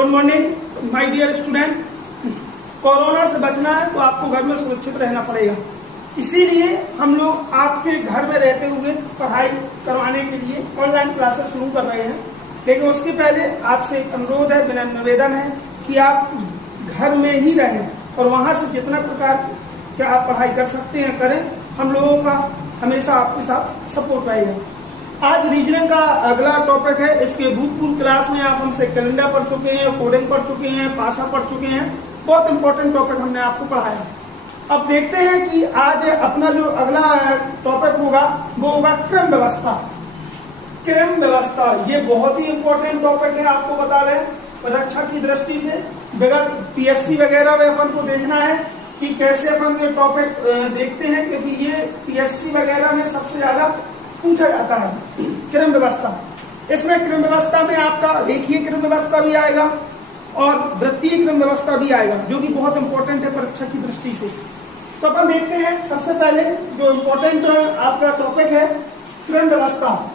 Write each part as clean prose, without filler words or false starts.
Good morning my dear student. Corona से बचना है तो आपको घर में सुरक्षित रहना पड़ेगा, इसीलिए हम लोग आपके घर में रहते हुए पढ़ाई करवाने के लिए ऑनलाइन क्लासेस शुरू कर रहे हैं। लेकिन उसके पहले आपसे एक अनुरोध है, मेरा निवेदन है कि आप घर में ही रहें और वहां से जितना प्रकार क्या आप पढ़ाई कर सकते हैं करें। हम लोगों का हमेशा आपके साथ सपोर्ट रहेगा। आज रीजनिंग का अगला टॉपिक है। इसके भूतपूर्व क्लास में आप हमसे कैलेंडर पढ़ चुके हैं, कोडिंग पढ़ चुके हैं, पासा पढ़ चुके हैं। बहुत इंपॉर्टेंट टॉपिक हमने आपको पढ़ाया। अब देखते हैं कि आज अपना जो अगला टॉपिक होगा वो होगा क्रम व्यवस्था। क्रम व्यवस्था ये बहुत ही इंपॉर्टेंट टॉपिक है, आपको बता रहे परीक्षा की दृष्टि से। बगैर पीएससी वगैरह में अपन को देखना है कि कैसे अपन ये टॉपिक देखते हैं, क्योंकि ये पीएससी वगैरह में सबसे ज्यादा पूछा जाता है क्रम व्यवस्था। इसमें क्रम व्यवस्था में आपका रेखीय क्रम व्यवस्था भी आएगा और वृत्तीय क्रम व्यवस्था भी आएगा, जो कि बहुत इंपॉर्टेंट है परीक्षा की दृष्टि से। तो अपन देखते हैं सबसे पहले जो इंपॉर्टेंट आपका टॉपिक है क्रम व्यवस्था।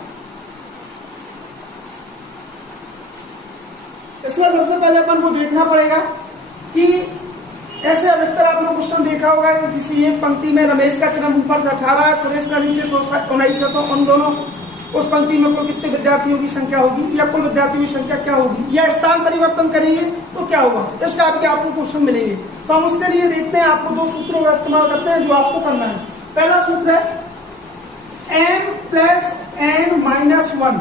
इसमें सबसे पहले अपन को देखना पड़ेगा कि ऐसे अधिकतर आपने क्वेश्चन देखा होगा कि किसी एक पंक्ति में रमेश का क्रम ऊपर से 18 है, सुरेश का नीचे 19 है, तो उन दोनों उस पंक्ति में कुल कितने विद्यार्थियों की संख्या होगी या कुल विद्यार्थियों की संख्या क्या होगी, या स्थान परिवर्तन करेंगे तो क्या होगा। इस टाइप के आपको क्वेश्चन मिलेंगे। तो हम उसके लिए देखते हैं, आपको दो सूत्रों का इस्तेमाल करते हैं जो आपको करना है। पहला सूत्र है m + n - 1।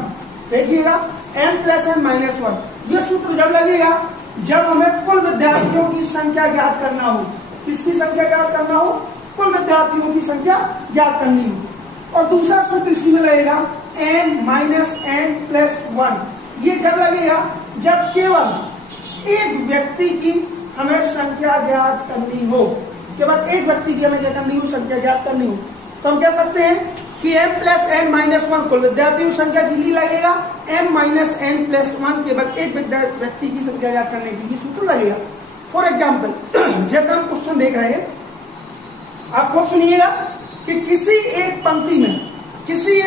देखिएगा m + n - 1 ये सूत्र जब लगेगा जब हमें कुल विद्यार्थियों की संख्या ज्ञात करना हो। किसकी संख्या ज्ञात करना हो? कुल विद्यार्थियों की संख्या ज्ञात करनी हो। और दूसरा सूत्र इसी में लगेगा m - n + 1। ये जब लगेगा जब केवल एक व्यक्ति की हमें संख्या ज्ञात करनी हो, केवल एक व्यक्ति की हमें क्या करनी हो? संख्या ज्ञात करनी हो। तो हम कह सकते हैं कि m + n - 1 कुल विद्यार्थियों की संख्या के लिए लगेगा, m - n + 1 केवल एक व्यक्ति की संख्या ज्ञात करने के लिए सूत्र लगेगा। फॉर एग्जाम्पल जैसे हम क्वेश्चन देख रहे हैं, आप खुद सुनिएगा कि किसी एक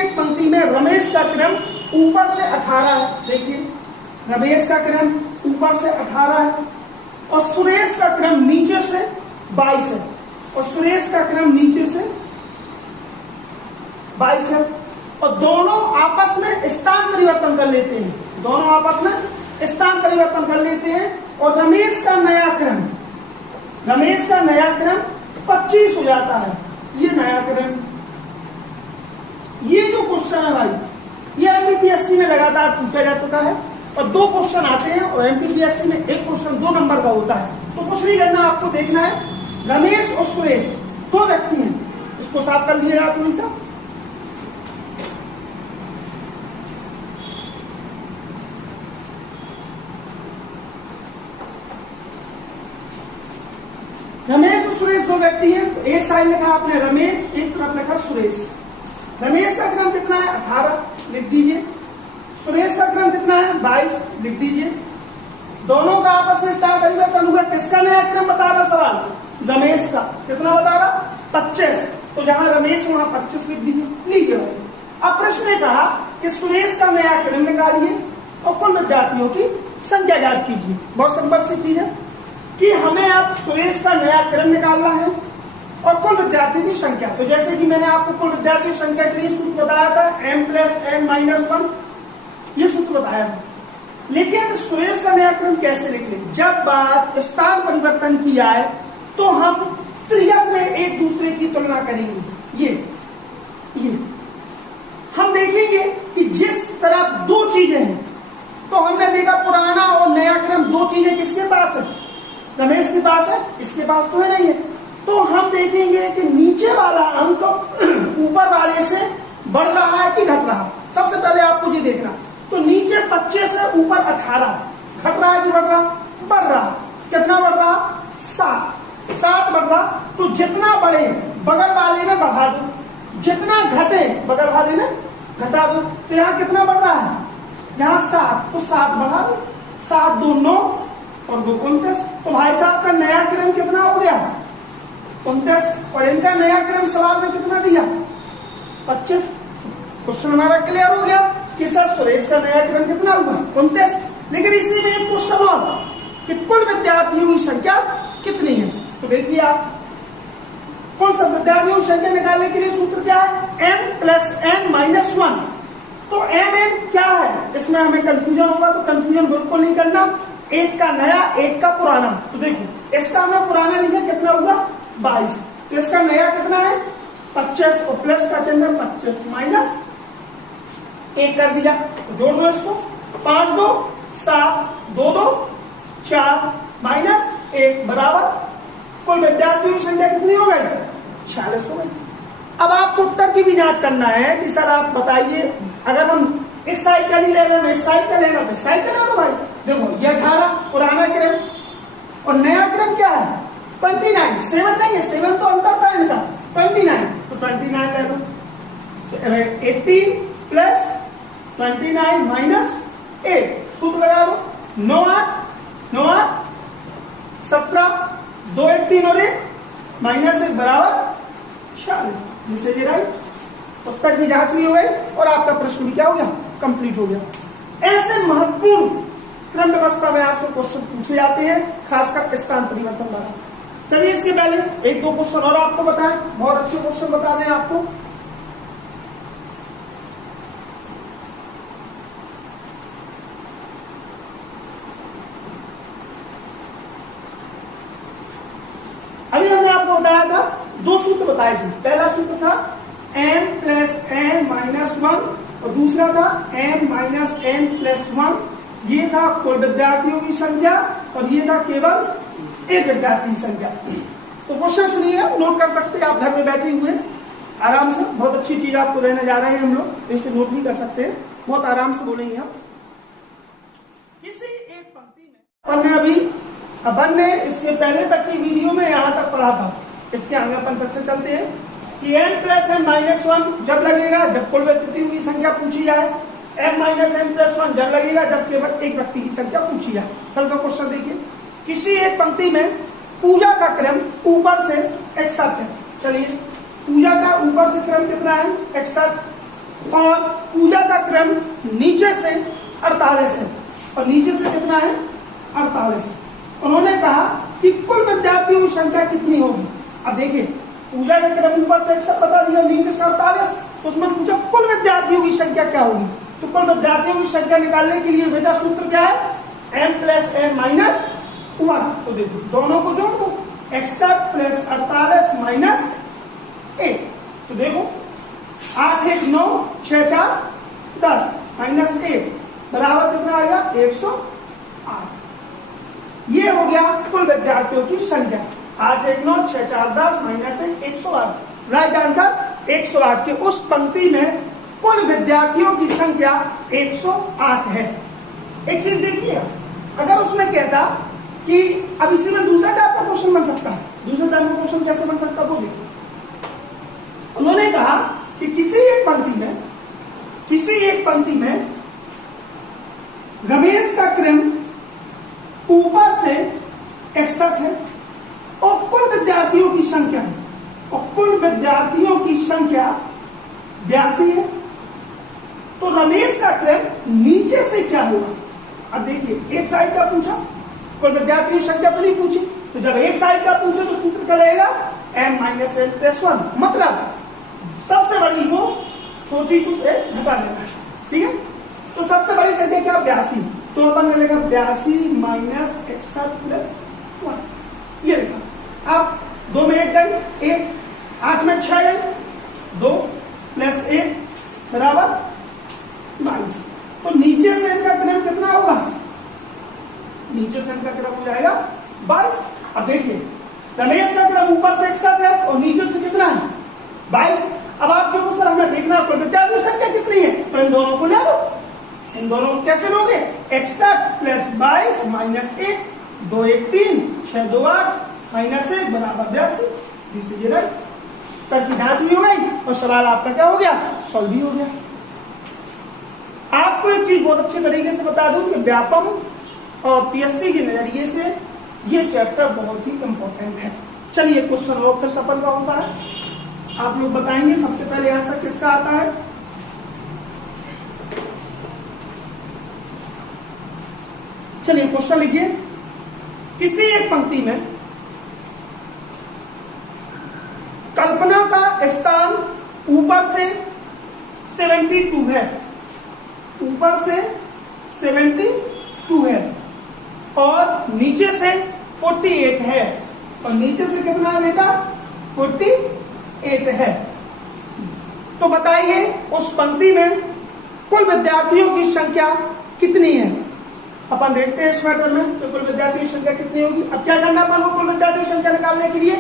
पंक्ति में रमेश का क्रम ऊपर से 18 है। देखिए रमेश का क्रम ऊपर से 18 है और सुरेश का क्रम नीचे से 22 है, और सुरेश का क्रम नीचे से 22 है। और दोनों आपस में स्थान परिवर्तन कर लेते हैं, दोनों आपस में स्थान परिवर्तन कर लेते हैं और रमेश का नया क्रम 25 हो जाता है। ये नया क्रम, ये जो क्वेश्चन है भाई, ये एमपीपीएससी में लगातार पूछा जा चुका है और दो क्वेश्चन आते हैं और एमपीपीएससी में एक क्वेश्चन 2 नंबर का होता है। तो कुछ नहीं करना, आपको देखना है रमेश और सुरेश दो व्यक्ति हैं। इसको साफ कर लीजिएगा थोड़ी सा। रमेश और सुरेश दो व्यक्ति हैं। तो एक साइड लिखा आपने रमेश, एक तरफ लिखा सुरेश। रमेश का क्रम कितना है? 18 लिख दीजिए। सुरेश का क्रम कितना है? 22 लिख दीजिए। दोनों का आपस में स्थान परिवर्तन हुआ। किसका नया क्रम बता रहा सवाल? रमेश का। कितना बता रहा? 25। तो जहां रमेश वहां 25 लिख दीजिए। लीजिए अब प्रश्न ने कहा कि सुरेश का नया क्रम निकालिए और कुल विद्यार्थियों की संख्या ज्ञात कीजिए। बहुत सिंपल सी चीज है कि हमें अब सुरेश का नया क्रम निकालना है और कुल विद्यार्थी की संख्या। तो जैसे कि मैंने आपको कुल विद्यार्थी की संख्या के लिए सूत्र बताया था m + n - 1, ये सूत्र बताया था। लेकिन सुरेश का नया क्रम कैसे निकले? जब बात स्थान परिवर्तन की आए तो हम त्रियक में एक दूसरे की तुलना करेंगे। ये हम देखेंगे कि जिस तरह दो चीजें हैं, तो हमने देखा पुराना और नया क्रम दो चीजें किसके पास है? रमेश के पास है, इसके पास तो है नहीं है। तो हम देखेंगे कि नीचे वाला अंक ऊपर वाले से बढ़ रहा है कि घट रहा है। सबसे पहले आपको ये देखना, तो नीचे 25 से ऊपर 18 घट रहा है कि बढ़ रहा? बढ़ रहा। कितना बढ़ रहा? 7 बढ़ रहा। तो जितना बढ़े बगल वाले में बढ़ा दो, जितना घटे बगल वाले में घटा दो। तो यहाँ कितना बढ़ रहा है? यहाँ 7, तो 7 बढ़ा दो। 7 2 9 और 2 29। तो भाई साहब का नया क्रम कितना हो गया? 29। और इनका नया क्रम सवाल में कितना दिया? 25। क्वेश्चन हमारा क्लियर हो गया कि सर सुरेश का नया क्रम कितना हुआ? 29। लेकिन इसी में एक क्वेश्चन और, कुल विद्यार्थियों की संख्या कितनी है। तो देखिए आप, कुल सब विद्यार्थियों की संख्या निकालने के लिए सूत्र क्या है, m प्लस n माइनस 1। तो m क्या है, इसमें हमें कंफ्यूजन होगा, तो कंफ्यूजन बिल्कुल नहीं करना। एक का नया, एक का पुराना। तो देखो, इसका हमें पुराना लिखा कितना होगा 22, तो इसका नया कितना है 25, और प्लस का चिन्ह 25 माइनस 1 कर दिया। तो जोड़ दो इसको, 5 2 7 2 2 4 माइनस 1 बराबर कुल विद्यार्थियों की संख्या कितनी हो गई 46 हो गई। अब आपको उत्तर की भी जांच करना है कि सर आप बताइए, अगर हम इस साइड का नहीं ले रहे, इस साइड का लेना, तो साइड का ले लो भाई। देखो ये 18 पुराना क्रम और नया क्रम क्या है 29, 7 नहीं है, 7 तो अंतर था इनका, 29, तो 29 ले लो। 18 प्लस 29 माइनस 8, सूत्र लगा दो, 9 8 17 2 1 3 और 1 माइनस 1 बराबर 46। जिसे ये राइट उत्तर की जांच भी हो गई और आपका प्रश्न भी क्या हो गया कंप्लीट हो गया। ऐसे महत्वपूर्ण क्रम व्यवस्था में आपसे क्वेश्चन पूछे जाते हैं, खासकर स्थान परिवर्तन वाला। चलिए इसके पहले एक दो क्वेश्चन और आपको बताएं, बहुत अच्छे क्वेश्चन बता दें आपको। अभी हमने आपको बताया था, दो सूत्र बताए थे। पहला सूत्र था m प्लस n माइनस 1 और दूसरा था m माइनस n प्लस 1। ये था कुल विद्यार्थियों की संख्या और ये था केवल एक विद्यार्थी की संख्या। तो क्वेश्चन सुनिए, नोट कर सकते हैं आप घर में बैठे हुए आराम से। बहुत अच्छी चीज आपको देने जा रहे हैं हम लोग, इससे नोट भी कर सकते हैं, बहुत आराम से बोलेंगे हम। किसी एक पंक्ति में अपन ने इसके पहले तक की वीडियो में यहां तक पढ़ा था, इसके आगे अपन फिर से चलते हैं कि m प्लस n माइनस 1 जब लगेगा जब कुल व्यक्तियों की संख्या पूछी जाए, m माइनस n प्लस 1 जब लगेगा जब केवल एक व्यक्ति की संख्या पूछी जाए। कल का क्वेश्चन देखिए, किसी एक पंक्ति में पूजा का क्रम ऊपर से 61 है। चलिए, पूजा का ऊपर से क्रम कितना है 61 और पूजा का क्रम नीचे से 48 है और नीचे से कितना है 48। उन्होंने कहा कि कुल विद्यार्थियों की संख्या कितनी होगी। अब देखिए, पूजा का क्रम ऊपर से 61 बता दिया, नीचे से 48, तो उसमें पूछा कुल विद्यार्थियों की संख्या क्या होगी। तो कुल विद्यार्थियों की संख्या निकालने के लिए बेटा सूत्र क्या है m प्लस n माइनस 1। तो देखो दोनों को जोड़ दो, 61 प्लस 48 माइनस 1। तो देखो 8 1 9 6 4 10 माइनस 1 बराबर कितना आएगा 108। ये हो गया कुल विद्यार्थियों की संख्या। 8 1 9 6 4 10 माइनस 1 108। राइट आंसर 108 के उस पंक्ति में कुल विद्यार्थियों की संख्या 108 है। एक चीज देखिए, अगर उसमें कहता कि अब इसी में दूसरा टाइप का क्वेश्चन बन सकता है, दूसरा टाइप का क्वेश्चन कैसे बन सकता है वो देखिए। उन्होंने कहा कि किसी एक पंक्ति में रमेश का क्रम ऊपर से 61 है और कुल विद्यार्थियों की संख्या है, और कुल विद्यार्थियों की संख्या 82 है, तो रमेश का क्रम नीचे से क्या होगा। अब देखिए, एक साइड का पूछा, कुल विद्यार्थियों की संख्या तो नहीं पूछी, तो जब एक साइड का पूछे तो सूत्र क्या रहेगा m माइनस n प्लस 1, मतलब सबसे बड़ी को छोटी को घटा देना है। ठीक है, तो सबसे बड़ी संख्या क्या 82, तो अपन ने लिखा 82 माइनस 61 प्लस 1, ये लिखा। अब 2 में 1 गए, 1 8 में 6 गए, 2 प्लस 1 बराबर 22। तो नीचे से इनका क्रम कितना होगा, नीचे से इनका क्रम हो जाएगा 22। अब देखिए, रमेश का क्रम ऊपर से 61 है और नीचे से कितना है 22। अब आप जो सर हमें देखना है विद्यार्थी संख्या कितनी है, तो इन दोनों को ले लो। इन दोनों को कैसे लोगे, 61 प्लस 22 माइनस 1, 2 1 3 6 2 8 माइनस 1 बराबर 82। उत्तर की जांच भी हो गई और सवाल आपका क्या हो गया, सॉल्व भी हो गया। आपको एक चीज बहुत अच्छे तरीके से बता दूं कि व्यापम और पीएससी के नजरिए से ये चैप्टर बहुत ही इंपॉर्टेंट है। चलिए क्वेश्चन और फिर सफल का होता है, आप लोग बताएंगे सबसे पहले आंसर किसका आता है। चलिए क्वेश्चन लिखिए, किसी एक पंक्ति में कल्पना का स्थान ऊपर से 72 है, ऊपर से 72 है और नीचे से 48 है, और नीचे से कितना है बेटा 48 है। तो बताइए उस पंक्ति में कुल विद्यार्थियों की संख्या कितनी है। अपन देखते हैं इस मैटर में तो कुल विद्यार्थियों की संख्या कितनी होगी। अब क्या करना अपन को कुल विद्यार्थियों की संख्या निकालने के लिए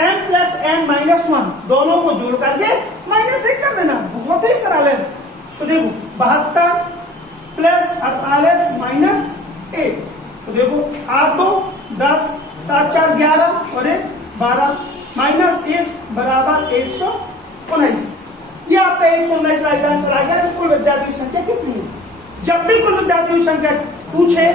m प्लस n माइनस 1 दोनों को जोड़ करके -1 कर देना, बहुत ही सरल है। तो देखो 72 प्लस 48 माइनस 1, तो देखो 8 2 10 7 4 11 और 1 12 माइनस 1 बराबर 119। ये आपका 119 राइट आंसर आ गया। कुल विद्यार्थियों की संख्या कितनी है। जब भी कुल विद्यार्थियों की संख्या पूछे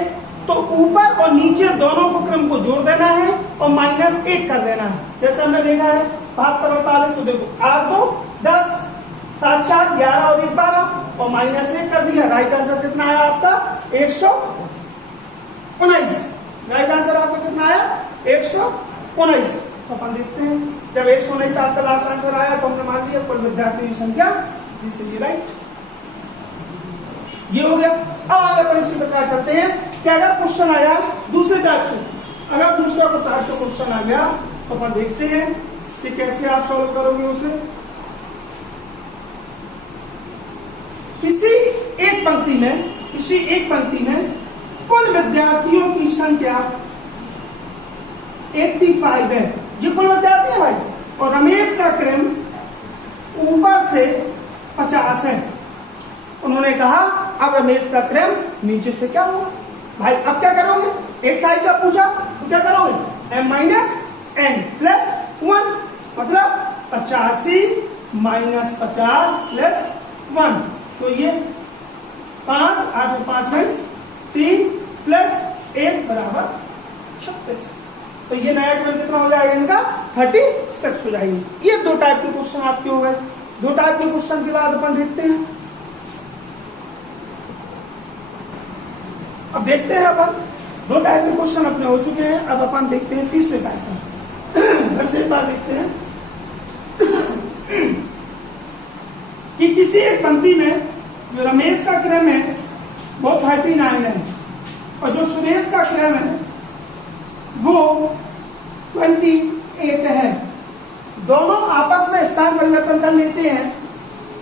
तो ऊपर और नीचे दोनों को क्रम को जोड़ देना है और -1 कर देना है। जैसे हमने देखा है 72 48, तो देखो 8 2 10 7 4 11 और 1 12 और -1 कर दिया। राइट आंसर कितना आया आपका 119। राइट आंसर आपका कितना आया 119। तो अपन देखते हैं जब 119 आपका लास्ट आंसर आया तो हमने मान लिया कुल विद्यार्थियों की संख्या, राइट ये हो गया। अब आगे अपन इसी प्रकार चलते हैं कि अगर क्वेश्चन आया दूसरे टाइप से, अगर दूसरा प्रकार से क्वेश्चन आ गया तो अपन देखते हैं कि कैसे आप सॉल्व करोगे उसे। किसी एक पंक्ति में कुल विद्यार्थियों की संख्या 85 है, ये कुल विद्यार्थी है भाई, और रमेश का क्रम ऊपर से 50 है। उन्होंने कहा अब रमेश का क्रम नीचे से क्या होगा। भाई अब क्या करोगे, एक साइड का पूछा तो क्या करोगे m माइनस n प्लस 1 मतलब 85 माइनस 50 प्लस 1, तो ये 5 8 में 5 है 3 प्लस 1 बराबर 36। तो ये नया क्रम कितना हो जाएगा इनका 36 हो जाएगी। ये दो टाइप के क्वेश्चन आपके हो गए। दो टाइप के क्वेश्चन के बाद अपन देखते हैं, अब देखते हैं अपन दो टाइप के क्वेश्चन अपने हो चुके हैं। अब अपन देखते हैं तीसरे टाइप का। फिर से एक बार देखते हैं कि किसी एक पंक्ति में जो रमेश का क्रम है वो 39 है और जो सुरेश का क्रम है वो 28 है। दोनों आपस में स्थान परिवर्तन कर लेते हैं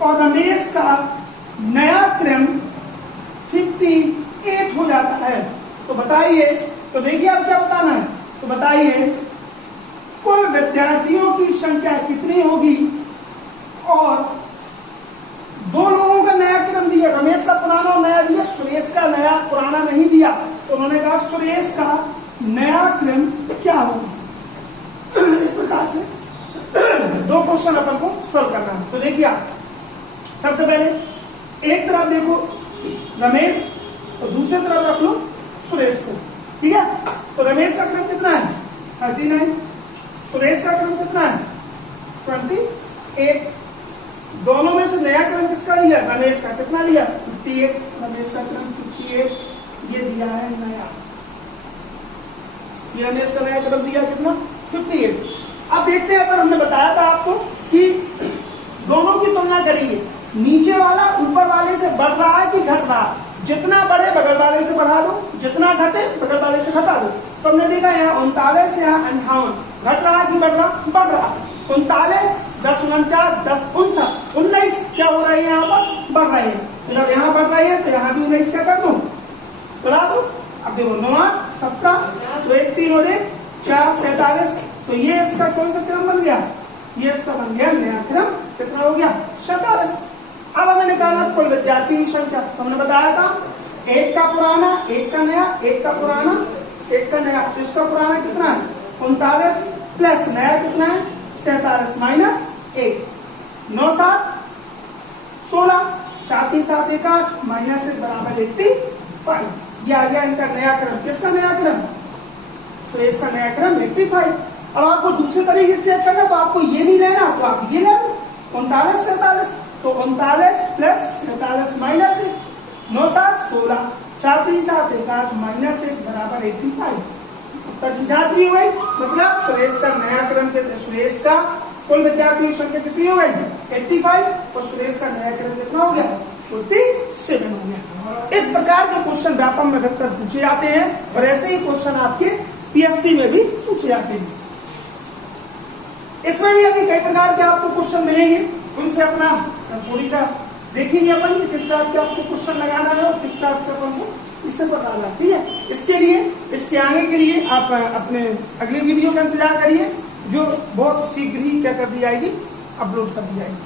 और रमेश का नया क्रम 58 हो जाता है। तो बताइए, तो देखिए अब क्या बताना है, तो बताइए कुल विद्यार्थियों की संख्या कितनी होगी और दो लोगों का नया क्रम दिया, रमेश का पुराना और नया दिया, सुरेश का नया पुराना नहीं दिया। तो उन्होंने कहा सुरेश का नया क्रम क्या होगा। इस प्रकार से दो क्वेश्चन अपन को सॉल्व करना है। तो देखिए आप सबसे पहले एक तरफ देखो रमेश और दूसरे तरफ रख लो सुरेश को, ठीक है। तो रमेश का क्रम कितना है 39, सुरेश का क्रम कितना है 28। दोनों में से नया क्रम किसका लिया, रमेश का कितना लिया 58, रमेश का क्रम 58 ये दिया है नया, ये रमेश का नया क्रम दिया कितना 58। अब देखते हैं, पर हमने बताया था आपको कि दोनों की तुलना करेंगे, नीचे वाला ऊपर वाले से बढ़ रहा है कि घट रहा है। जितना बढ़े बगल वाले से बढ़ा दो, जितना घटे बगल वाले से घटा दो। तो हमने देखा यहाँ 39 यहाँ 58, घट रहा कि बढ़ रहा, बढ़ रहा। 39 10 49 10 59 19 क्या हो रहा है यहाँ पर बढ़ रही है। तो जब यहाँ बढ़ रही है तो यहाँ भी 19 का कर दो, बढ़ा दो। अब देखो 9 17 तो 1 3 और 1 4 47, तो ये इसका कौन सा क्रम बन गया, ये इसका बन गया नया क्रम कितना हो गया 47। अब हमें निकालना कुल विद्यार्थी की संख्या। तो हमने बताया था एक का पुराना एक का नया, एक का पुराना एक का नया। तो इसका पुराना कितना है 39 प्लस नया कितना है 47 माइनस 1, 9 7 16 4 3 7 1 8 माइनस 1 बराबर 85। ये आ गया इनका नया क्रम। किसका नया क्रम, सुरेश का नया क्रम 85। अब आपको दूसरे तरीके से चेक करना, तो आपको ये नहीं लेना तो आप ये ले लो 39 47, तो 39 प्लस 47 माइनस 1, 9 7 16 4 3 7 1 8 माइनस 1 बराबर 85। उत्तर की जांच भी हो गई, मतलब सुरेश का नया क्रम, सुरेश का कुल विद्यार्थियों की संख्या कितनी हो गई 85 और सुरेश का नया क्रम कितना हो गया 47 हो गया। इस प्रकार के क्वेश्चन व्यापम में अधिकतर पूछे जाते हैं और ऐसे ही क्वेश्चन आपके पीएससी में भी पूछे जाते हैं। इसमें भी अभी कई प्रकार के आपको क्वेश्चन मिलेंगे, उनसे अपना थोड़ी सा देखेंगे अपन कि किस टाइप के आपको क्वेश्चन लगाना है और किस टाइप से अपन को इससे बताना है, ठीक है। इसके लिए इसके आगे के लिए आप अपने अगले वीडियो का इंतजार करिए, जो बहुत शीघ्र ही क्या कर दी जाएगी, अपलोड कर दी जाएगी।